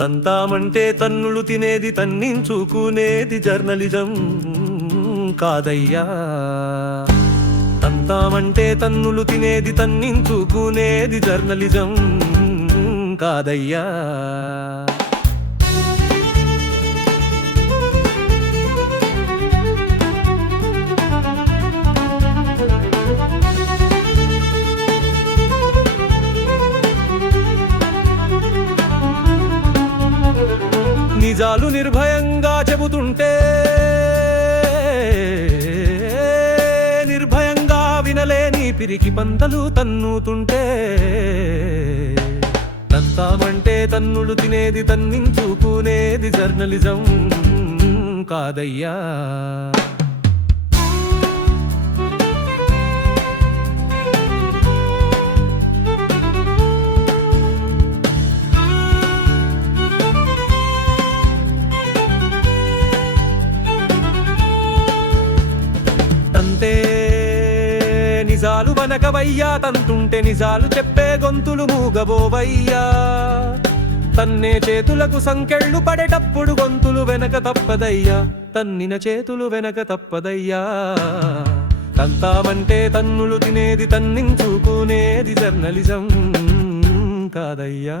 తంతామంటే తన్నులు తినేది తన్నించుకునేది జర్నలిజం కాదయ్యా. తంతామంటే తన్నులు తినేది తన్నించుకునేది జర్నలిజం కాదయ్యా. నిజాలు నిర్భయంగా చెబుతుంటే నిర్భయంగా వినలేని పిరికి పంతలు తన్నుతుంటే తంతామంటే తన్నులు తినేది తన్నించుకునేది జర్నలిజం కాదయ్యా. తంతే నిజాలు వనకవయ్యా, తంతుంటే నిజాలు చెప్పే గొంతులు మూగబోవయ్యా. తన్నే చేతులకు సంకెళ్ళు పడేటప్పుడు గొంతులు వెనక తప్పదయ్యా, తన్నిన చేతులు వెనక తప్పదయ్యా. తంతామంటే తన్నులు తినేది తన్నించుకునేది జర్నలిజం కాదయ్యా.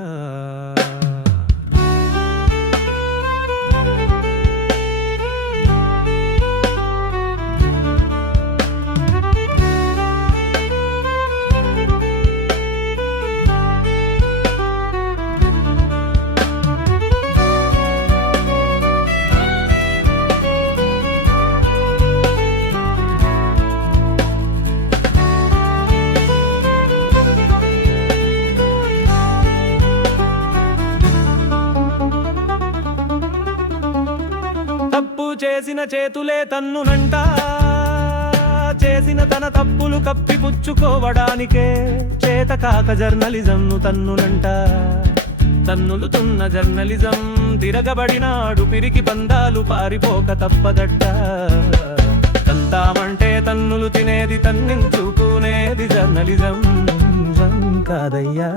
తప్పు చేసిన చేతులే తన్నునంట, చేసిన తన తప్పులు కప్పిపుచ్చుకోవడానికే చేత కాక జర్నలిజంను తన్నునంట. తన్నులుతున్న జర్నలిజం తిరగబడినాడు పిరికి పందాలు పారిపోక తప్పదట్ట. తంతామంటే తన్నులు తినేది తన్నించుకునేది జర్నలిజం కాదయ్యా.